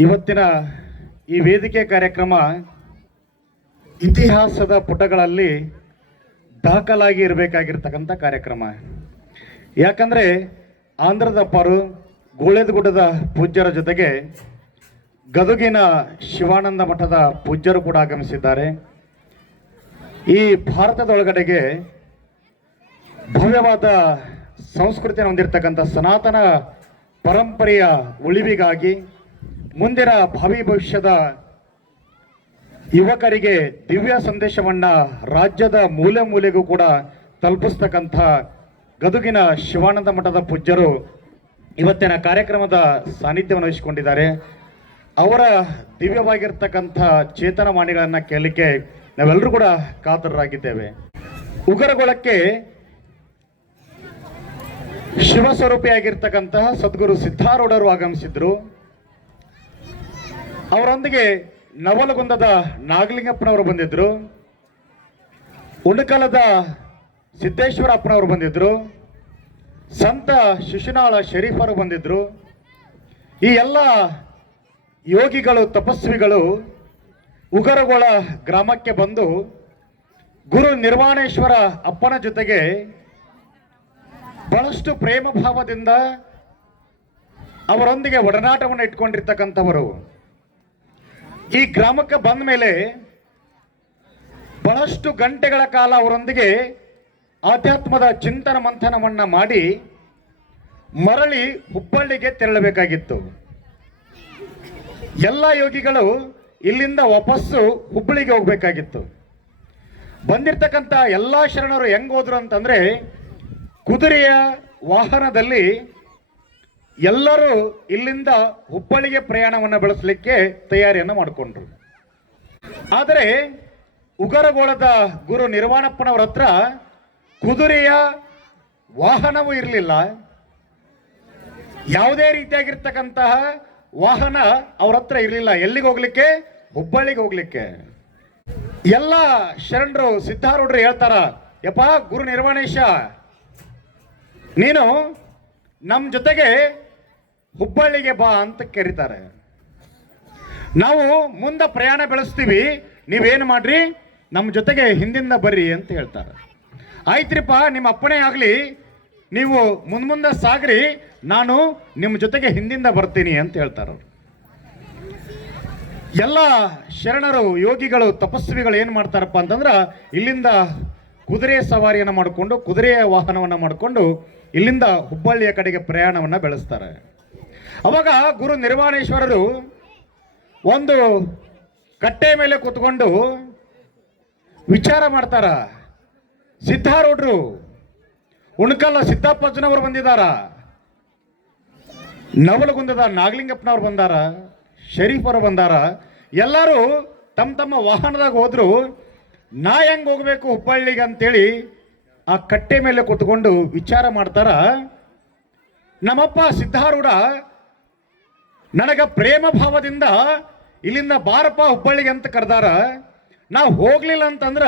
ಇವತ್ತಿನ ಈ ವೇದಿಕೆ ಕಾರ್ಯಕ್ರಮ ಇತಿಹಾಸದ ಪುಟಗಳಲ್ಲಿ ದಾಖಲಾಗಿ ಇರಬೇಕಾಗಿರ್ತಕ್ಕಂಥ ಕಾರ್ಯಕ್ರಮ. ಯಾಕಂದರೆ ಆಂಧ್ರದ ಪರು ಗೋಳೆದಗುಡ್ಡದ ಪೂಜ್ಯರ ಜೊತೆಗೆ ಗದುಗಿನ ಶಿವಾನಂದ ಮಠದ ಪೂಜ್ಯರು ಕೂಡ ಆಗಮಿಸಿದ್ದಾರೆ. ಈ ಭಾರತದೊಳಗಡೆಗೆ ಭವ್ಯವಾದ ಸಂಸ್ಕೃತಿಯನ್ನು ಹೊಂದಿರತಕ್ಕಂಥ ಸನಾತನ ಪರಂಪರೆಯ ಉಳಿವಿಗಾಗಿ ಮುಂದಿನ ಭಾವಿ ಭವಿಷ್ಯದ ಯುವಕರಿಗೆ ದಿವ್ಯ ಸಂದೇಶವನ್ನು ರಾಜ್ಯದ ಮೂಲೆ ಮೂಲೆಗೂ ಕೂಡ ತಲುಪಿಸ್ತಕ್ಕಂಥ ಗದುಗಿನ ಶಿವಾನಂದ ಮಠದ ಪೂಜ್ಯರು ಇವತ್ತಿನ ಕಾರ್ಯಕ್ರಮದ ಸಾನ್ನಿಧ್ಯವನ್ನು ವಹಿಸಿಕೊಂಡಿದ್ದಾರೆ. ಅವರ ದಿವ್ಯವಾಗಿರ್ತಕ್ಕಂಥ ಚೇತನವಾಣಿಗಳನ್ನು ಕೇಳಲಿಕ್ಕೆ ನಾವೆಲ್ಲರೂ ಕೂಡ ಕಾತರರಾಗಿದ್ದೇವೆ. ಉಗರಗೊಳಕ್ಕೆ ಶಿವಸ್ವರೂಪಿಯಾಗಿರ್ತಕ್ಕಂತಹ ಸದ್ಗುರು ಸಿದ್ಧಾರೂಢರು ಆಗಮಿಸಿದ್ರು. ಅವರೊಂದಿಗೆ ನವಲಗುಂದದ ನಾಗಲಿಂಗಪ್ಪನವರು ಬಂದಿದ್ರು, ಉಣಕಲದ ಸಿದ್ದೇಶ್ವರಪ್ಪನವರು ಬಂದಿದ್ರು, ಸಂತ ಶಿಶುನಾಳ ಶರೀಫರು ಬಂದಿದ್ರು. ಈ ಎಲ್ಲ ಯೋಗಿಗಳು ತಪಸ್ವಿಗಳು ಉಗರಗೊಳ ಗ್ರಾಮಕ್ಕೆ ಬಂದು ಗುರು ನಿರ್ವಾಣೇಶ್ವರ ಅಪ್ಪನ ಜೊತೆಗೆ ಬಹಳಷ್ಟು ಪ್ರೇಮ ಭಾವದಿಂದ ಅವರೊಂದಿಗೆ ಒಡನಾಟವನ್ನು ಇಟ್ಕೊಂಡಿರ್ತಕ್ಕಂಥವರು. ಈ ಗ್ರಾಮಕ್ಕೆ ಬಂದ ಮೇಲೆ ಬಹಳಷ್ಟು ಗಂಟೆಗಳ ಕಾಲ ಅವರೊಂದಿಗೆ ಆಧ್ಯಾತ್ಮದ ಚಿಂತನ ಮಂಥನವನ್ನು ಮಾಡಿ ಮರಳಿ ಹುಬ್ಬಳ್ಳಿಗೆ ತೆರಳಬೇಕಾಗಿತ್ತು. ಎಲ್ಲ ಯೋಗಿಗಳು ಇಲ್ಲಿಂದ ವಾಪಸ್ಸು ಹುಬ್ಬಳ್ಳಿಗೆ ಹೋಗ್ಬೇಕಾಗಿತ್ತು. ಬಂದಿರತಕ್ಕಂಥ ಎಲ್ಲ ಶರಣರು ಹೆಂಗ್ ಹೋದ್ರು ಅಂತಂದ್ರೆ ಕುದುರೆಯ ವಾಹನದಲ್ಲಿ ಎಲ್ಲರೂ ಇಲ್ಲಿಂದ ಹುಬ್ಬಳ್ಳಿಗೆ ಪ್ರಯಾಣವನ್ನು ಬೆಳೆಸಲಿಕ್ಕೆ ತಯಾರಿಯನ್ನು ಮಾಡಿಕೊಂಡ್ರು. ಆದರೆ ಉಗರಗೋಳದ ಗುರು ನಿರ್ವಾಣಪ್ಪನವರ ಹತ್ರ ಕುದುರೆಯ ವಾಹನವೂ ಇರಲಿಲ್ಲ, ಯಾವುದೇ ರೀತಿಯಾಗಿರ್ತಕ್ಕಂತಹ ವಾಹನ ಅವ್ರ ಹತ್ರ ಇರಲಿಲ್ಲ. ಎಲ್ಲಿಗೆ ಹೋಗ್ಲಿಕ್ಕೆ? ಹುಬ್ಬಳ್ಳಿಗೆ ಹೋಗ್ಲಿಕ್ಕೆ. ಎಲ್ಲ ಶರಣರು ಸಿದ್ಧಾರೂಢರು ಹೇಳ್ತಾರ, ಯಪ್ಪ ಗುರು ನಿರ್ವಾಣೇಶ, ನೀನು ನಮ್ಮ ಜೊತೆಗೆ ಹುಬ್ಬಳ್ಳಿಗೆ ಬಾ ಅಂತ ಕರೀತಾರೆ. ನಾವು ಮುಂದೆ ಪ್ರಯಾಣ ಬೆಳೆಸ್ತೀವಿ, ನೀವೇನು ಮಾಡ್ರಿ ನಮ್ಮ ಜೊತೆಗೆ ಹಿಂದಿಂದ ಬರ್ರಿ ಅಂತ ಹೇಳ್ತಾರೆ. ಆಯ್ತ್ರಿಪ್ಪ, ನಿಮ್ಮ ಅಪ್ಪಣೆ ಆಗಲಿ, ನೀವು ಮುಂದೆ ಸಾಗ್ರಿ, ನಾನು ನಿಮ್ಮ ಜೊತೆಗೆ ಹಿಂದಿಂದ ಬರ್ತೀನಿ ಅಂತ ಹೇಳ್ತಾರೆ. ಎಲ್ಲ ಶರಣರು ಯೋಗಿಗಳು ತಪಸ್ವಿಗಳು ಏನು ಮಾಡ್ತಾರಪ್ಪ ಅಂತಂದ್ರೆ ಇಲ್ಲಿಂದ ಕುದುರೆ ಸವಾರಿಯನ್ನು ಮಾಡಿಕೊಂಡು ಕುದುರೆಯ ವಾಹನವನ್ನು ಮಾಡಿಕೊಂಡು ಇಲ್ಲಿಂದ ಹುಬ್ಬಳ್ಳಿಯ ಕಡೆಗೆ ಪ್ರಯಾಣವನ್ನು ಬೆಳೆಸ್ತಾರೆ. ಅವಾಗ ಗುರು ನಿರ್ವಾಣೇಶ್ವರರು ಒಂದು ಕಟ್ಟೆ ಮೇಲೆ ಕೂತ್ಕೊಂಡು ವಿಚಾರ ಮಾಡ್ತಾರ. ಸಿದ್ಧಾರೂಢರು, ಉಣಕಲ್ಲ ಸಿದ್ದಪ್ಪಜ್ಜನವರು ಬಂದಿದ್ದಾರ, ನವಲಗುಂದದ ನಾಗಲಿಂಗಪ್ಪನವ್ರು ಬಂದಾರ, ಶರೀಫರು ಬಂದಾರ. ಎಲ್ಲರೂ ತಮ್ಮ ತಮ್ಮ ವಾಹನದಾಗ ಹೋದ್ರು. ನಾ ಹೆಂಗೆ ಹೋಗ್ಬೇಕು ಹುಬ್ಬಳ್ಳಿಗೆ ಅಂತೇಳಿ ಆ ಕಟ್ಟೆ ಮೇಲೆ ಕೂತ್ಕೊಂಡು ವಿಚಾರ ಮಾಡ್ತಾರ. ನಮ್ಮಪ್ಪ ಸಿದ್ಧಾರೂಢ ನನಗ ಪ್ರೇಮ ಭಾವದಿಂದ ಇಲ್ಲಿಂದ ಬಾರಪ್ಪ ಹುಬ್ಬಳ್ಳಿಗೆ ಅಂತ ಕರೆದಾರ. ನಾವು ಹೋಗ್ಲಿಲ್ಲ ಅಂತಂದ್ರ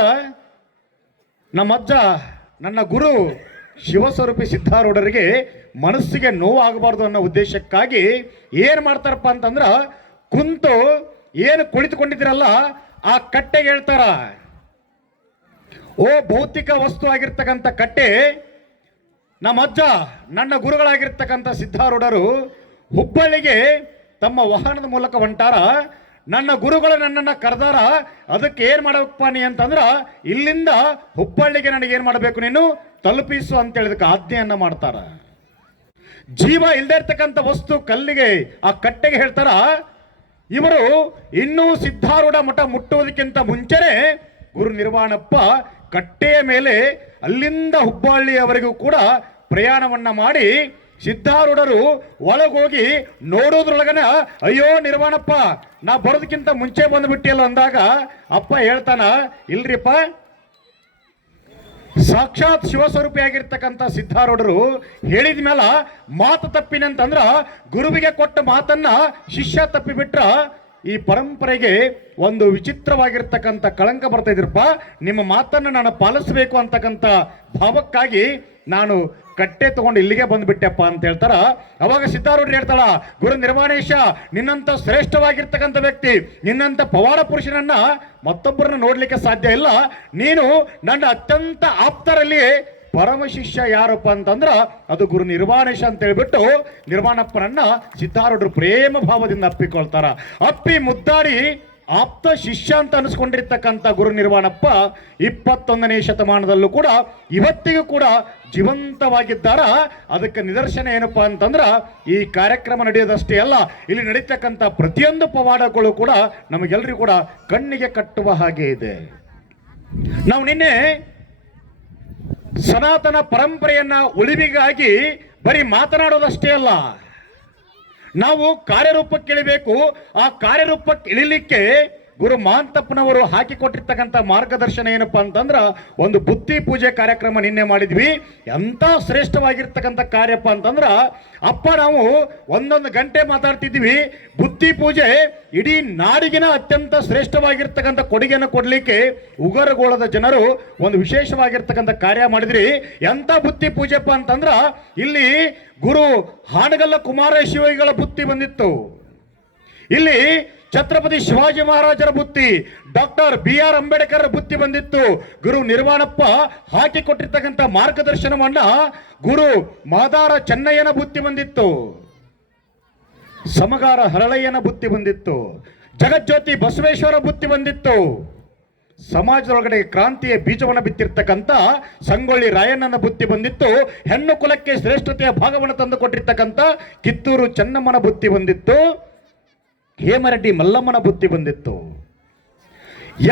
ನಮ್ಮಜ್ಜ ನನ್ನ ಗುರು ಶಿವಸ್ವರೂಪಿ ಸಿದ್ಧಾರೂಢರಿಗೆ ಮನಸ್ಸಿಗೆ ನೋವು ಆಗಬಾರ್ದು ಅನ್ನೋ ಉದ್ದೇಶಕ್ಕಾಗಿ ಏನು ಮಾಡ್ತಾರಪ್ಪ ಅಂತಂದ್ರ ಕುಂತು ಏನು ಕುಳಿತುಕೊಂಡಿದ್ದೀರಲ್ಲ ಆ ಕಟ್ಟೆಗೆ ಹೇಳ್ತಾರ, ಓ ಭೌತಿಕ ವಸ್ತು ಆಗಿರ್ತಕ್ಕಂಥ ಕಟ್ಟೆ, ನಮ್ಮ ಅಜ್ಜ ನನ್ನ ಗುರುಗಳಾಗಿರ್ತಕ್ಕಂಥ ಸಿದ್ಧಾರೂಢರು ಹುಬ್ಬಳ್ಳಿಗೆ ತಮ್ಮ ವಾಹನದ ಮೂಲಕ ಹೊಂಟಾರ. ನನ್ನ ಗುರುಗಳು ನನ್ನನ್ನು ಕರೆದಾರ, ಅದಕ್ಕೆ ಏನು ಮಾಡಬೇಕಪ್ಪ ನೀ ಅಂತಂದ್ರ ಇಲ್ಲಿಂದ ಹುಬ್ಬಳ್ಳಿಗೆ ನನಗೇನು ಮಾಡಬೇಕು ನೀನು ತಲುಪಿಸು ಅಂತ ಹೇಳಿದಕ್ಕೆ ಆಜ್ಞೆಯನ್ನ ಮಾಡ್ತಾರ. ಜೀವ ಇಲ್ಲದೆ ಇರ್ತಕ್ಕಂಥ ವಸ್ತು ಕಲ್ಲಿಗೆ ಆ ಕಟ್ಟೆಗೆ ಹೇಳ್ತಾರ. ಇವರು ಇನ್ನೂ ಸಿದ್ಧಾರೂಢ ಮಠ ಮುಟ್ಟುವುದಕ್ಕಿಂತ ಮುಂಚೆನೆ ಗುರು ನಿರ್ವಾಣಪ್ಪ ಕಟ್ಟೆಯ ಮೇಲೆ ಅಲ್ಲಿಂದ ಹುಬ್ಬಳ್ಳಿಯವರೆಗೂ ಕೂಡ ಪ್ರಯಾಣವನ್ನ ಮಾಡಿ ಸಿದ್ಧಾರೂಢರು ಒಳಗೋಗಿ ನೋಡೋದ್ರೊಳಗನ ಅಯ್ಯೋ ನಿರ್ವಾಣಪ್ಪ, ನಾ ಬರೋದಕ್ಕಿಂತ ಮುಂಚೆ ಬಂದ್ಬಿಟ್ಟಿಯಲ್ಲ ಅಂದಾಗ ಅಪ್ಪ ಹೇಳ್ತಾನ, ಇಲ್ರಿಪ್ಪ, ಸಾಕ್ಷಾತ್ ಶಿವಸ್ವರೂಪಿಯಾಗಿರ್ತಕ್ಕಂಥ ಸಿದ್ಧಾರೂಢರು ಹೇಳಿದ ಮೇಲೆ ಮಾತು ತಪ್ಪಿನಂತಂದ್ರ ಗುರುವಿಗೆ ಕೊಟ್ಟ ಮಾತನ್ನ ಶಿಷ್ಯ ತಪ್ಪಿಬಿಟ್ರ ಈ ಪರಂಪರೆಗೆ ಒಂದು ವಿಚಿತ್ರವಾಗಿರ್ತಕ್ಕಂಥ ಕಳಂಕ ಬರ್ತಾ ಇದ್ರಪ್ಪ, ನಿಮ್ಮ ಮಾತನ್ನು ನಾನು ಪಾಲಿಸಬೇಕು ಅಂತಕ್ಕಂಥ ಭಾವಕ್ಕಾಗಿ ನಾನು ಕಟ್ಟೆ ತಗೊಂಡು ಇಲ್ಲಿಗೆ ಬಂದ್ಬಿಟ್ಟೆಪ್ಪ ಅಂತ ಹೇಳ್ತಾರ. ಅವಾಗ ಸಿದ್ಧಾರೂಢರು ಹೇಳ್ತಾಳ, ಗುರು ನಿರ್ವಾಣೇಶ, ನಿನ್ನಂತ ಶ್ರೇಷ್ಠವಾಗಿರ್ತಕ್ಕಂಥ ವ್ಯಕ್ತಿ, ನಿನ್ನಂತ ಪವಾಡ ಪುರುಷನನ್ನ ಮತ್ತೊಬ್ಬರನ್ನ ನೋಡ್ಲಿಕ್ಕೆ ಸಾಧ್ಯ ಇಲ್ಲ. ನೀನು ನನ್ನ ಅತ್ಯಂತ ಆಪ್ತರಲ್ಲಿ ಪರಮ ಶಿಷ್ಯ ಯಾರಪ್ಪ ಅಂತಂದ್ರ ಅದು ಗುರು ನಿರ್ವಾಣೇಶ ಅಂತ ಹೇಳ್ಬಿಟ್ಟು ನಿರ್ವಾಣಪ್ಪನನ್ನ ಸಿದ್ಧಾರೂಢರು ಪ್ರೇಮ ಭಾವದಿಂದ ಅಪ್ಪಿಕೊಳ್ತಾರ. ಅಪ್ಪಿ ಮುದ್ದಾಡಿ ಆಪ್ತ ಶಿಷ್ಯ ಅಂತ ಅನಿಸ್ಕೊಂಡಿರ್ತಕ್ಕಂಥ ಗುರು ನಿರ್ವಾಣಪ್ಪ 21ನೇ ಶತಮಾನದಲ್ಲೂ ಕೂಡ ಇವತ್ತಿಗೂ ಕೂಡ ಜೀವಂತವಾಗಿದ್ದಾರ. ಅದಕ್ಕೆ ನಿದರ್ಶನ ಏನಪ್ಪಾ ಅಂತಂದ್ರ ಈ ಕಾರ್ಯಕ್ರಮ ನಡೆಯೋದಷ್ಟೇ ಅಲ್ಲ, ಇಲ್ಲಿ ನಡೀತಕ್ಕಂಥ ಪ್ರತಿಯೊಂದು ಪವಾಡಗಳು ಕೂಡ ನಮಗೆಲ್ಲರಿಗೂ ಕೂಡ ಕಣ್ಣಿಗೆ ಕಟ್ಟುವ ಹಾಗೆ ಇದೆ. ನಾವು ನಿನ್ನೆ ಸನಾತನ ಪರಂಪರೆಯನ್ನ ಉಳಿವಿಗಾಗಿ ಬರೀ ಮಾತನಾಡೋದಷ್ಟೇ ಅಲ್ಲ, ನಾವು ಕಾರ್ಯರೂಪಕ್ಕೆ ಇಳಿಬೇಕು. ಆ ಕಾರ್ಯರೂಪಕ್ಕೆ ಇಳಿಲಿಕ್ಕೆ ಗುರು ಮಹಾಂತಪ್ಪನವರು ಹಾಕಿಕೊಟ್ಟಿರ್ತಕ್ಕಂಥ ಮಾರ್ಗದರ್ಶನ ಏನಪ್ಪಾ ಅಂತಂದ್ರ ಒಂದು ಬುತ್ತಿ ಪೂಜೆ ಕಾರ್ಯಕ್ರಮ ನಿನ್ನೆ ಮಾಡಿದ್ವಿ. ಎಂತ ಶ್ರೇಷ್ಠವಾಗಿರ್ತಕ್ಕಂಥ ಕಾರ್ಯಪ್ಪ ಅಂತಂದ್ರ ಅಪ್ಪ ನಾವು ಒಂದೊಂದು ಗಂಟೆ ಮಾತಾಡ್ತಿದ್ವಿ. ಬುತ್ತಿ ಪೂಜೆ ಇಡೀ ನಾಡಿಗಿನ ಅತ್ಯಂತ ಶ್ರೇಷ್ಠವಾಗಿರ್ತಕ್ಕಂಥ ಕೊಡುಗೆಯನ್ನು ಕೊಡ್ಲಿಕ್ಕೆ ಉಗರಗೋಳದ ಜನರು ಒಂದು ವಿಶೇಷವಾಗಿರ್ತಕ್ಕಂಥ ಕಾರ್ಯ ಮಾಡಿದ್ರಿ. ಎಂತ ಬುತ್ತಿ ಪೂಜೆಪ್ಪ ಅಂತಂದ್ರ ಇಲ್ಲಿ ಗುರು ಹಾನಗಲ್ಲ ಕುಮಾರ ಶಿವಗಳ ಬುತ್ತಿ ಬಂದಿತ್ತು, ಇಲ್ಲಿ ಛತ್ರಪತಿ ಶಿವಾಜಿ ಮಹಾರಾಜರ ಬುತ್ತಿ, ಡಾಕ್ಟರ್ BR ಅಂಬೇಡ್ಕರ್ ಬುತ್ತಿ ಬಂದಿತ್ತು. ಗುರು ನಿರ್ವಾಣಪ್ಪ ಹಾಕಿಕೊಟ್ಟಿರ್ತಕ್ಕಂಥ ಮಾರ್ಗದರ್ಶನವನ್ನ ಗುರು ಮಾದಾರ ಚೆನ್ನಯ್ಯನ ಬುತ್ತಿ ಬಂದಿತ್ತು, ಸಮಗಾರ ಹರಳಯ್ಯನ ಬುತ್ತಿ ಬಂದಿತ್ತು, ಜಗಜ್ಯೋತಿ ಬಸವೇಶ್ವರ ಬುತ್ತಿ ಬಂದಿತ್ತು. ಸಮಾಜದೊಳಗಡೆ ಕ್ರಾಂತಿಯ ಬೀಜವನ್ನು ಬಿತ್ತಿರ್ತಕ್ಕಂಥ ಸಂಗೊಳ್ಳಿ ರಾಯಣ್ಣನ ಬುತ್ತಿ ಬಂದಿತ್ತು. ಹೆಣ್ಣು ಕುಲಕ್ಕೆ ಶ್ರೇಷ್ಠತೆಯ ಭಾಗವನ್ನು ತಂದು ಕೊಟ್ಟಿರ್ತಕ್ಕಂಥ ಕಿತ್ತೂರು ಚೆನ್ನಮ್ಮನ ಬುತ್ತಿ ಬಂದಿತ್ತು. ಹೇಮರೆಡ್ಡಿ ಮಲ್ಲಮ್ಮನ ಬುತ್ತಿ ಬಂದಿತ್ತು.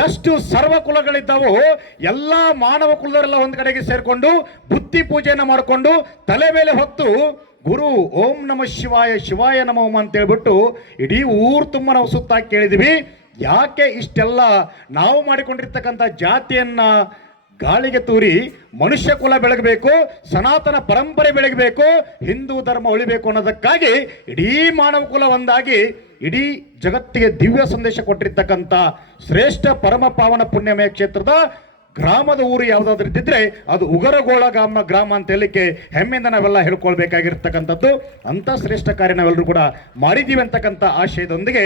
ಎಷ್ಟು ಸರ್ವ ಕುಲಗಳಿದ್ದಾವೋ ಎಲ್ಲ ಮಾನವ ಕುಲದವರೆಲ್ಲ ಒಂದು ಕಡೆಗೆ ಸೇರ್ಕೊಂಡು ಬುತ್ತಿ ಪೂಜೆಯನ್ನು ಮಾಡಿಕೊಂಡು ತಲೆ ಮೇಲೆ ಹೊತ್ತು ಗುರು ಓಂ ನಮ ಶಿವಾಯ ಶಿವಾಯ ನಮೋ ಅಂತ ಹೇಳ್ಬಿಟ್ಟು ಇಡೀ ಊರು ತುಂಬ ನಾವು ಸುತ್ತ ಕೇಳಿದ್ವಿ. ಯಾಕೆ ಇಷ್ಟೆಲ್ಲ ನಾವು ಮಾಡಿಕೊಂಡಿರ್ತಕ್ಕಂಥ ಜಾತಿಯನ್ನ ಗಾಳಿಗೆ ತೂರಿ ಮನುಷ್ಯ ಕುಲ ಬೆಳಗಬೇಕು, ಸನಾತನ ಪರಂಪರೆ ಬೆಳಗಬೇಕು, ಹಿಂದೂ ಧರ್ಮ ಉಳಿಬೇಕು ಅನ್ನೋದಕ್ಕಾಗಿ ಇಡೀ ಮಾನವ ಕುಲ ಒಂದಾಗಿ ಇಡೀ ಜಗತ್ತಿಗೆ ದಿವ್ಯ ಸಂದೇಶ ಕೊಟ್ಟಿರ್ತಕ್ಕಂಥ ಶ್ರೇಷ್ಠ ಪರಮ ಪಾವನ ಪುಣ್ಯಮಯ ಕ್ಷೇತ್ರದ ಗ್ರಾಮದ ಊರು ಯಾವುದಾದ್ರೂ ಇದ್ದಿದ್ರೆ ಅದು ಉಗರಗೋಳ ಗ್ರಾಮ ಅಂತ ಹೇಳಲಿಕ್ಕೆ ಹೆಮ್ಮೆಯಿಂದ ನಾವೆಲ್ಲ ಹೇಳ್ಕೊಳ್ಬೇಕಾಗಿರ್ತಕ್ಕಂಥದ್ದು. ಅಂತ ಶ್ರೇಷ್ಠ ಕಾರ್ಯ ನಾವೆಲ್ಲರೂ ಕೂಡ ಮಾಡಿದ್ದೀವಿ ಅಂತಕ್ಕಂಥ ಆಶಯದೊಂದಿಗೆ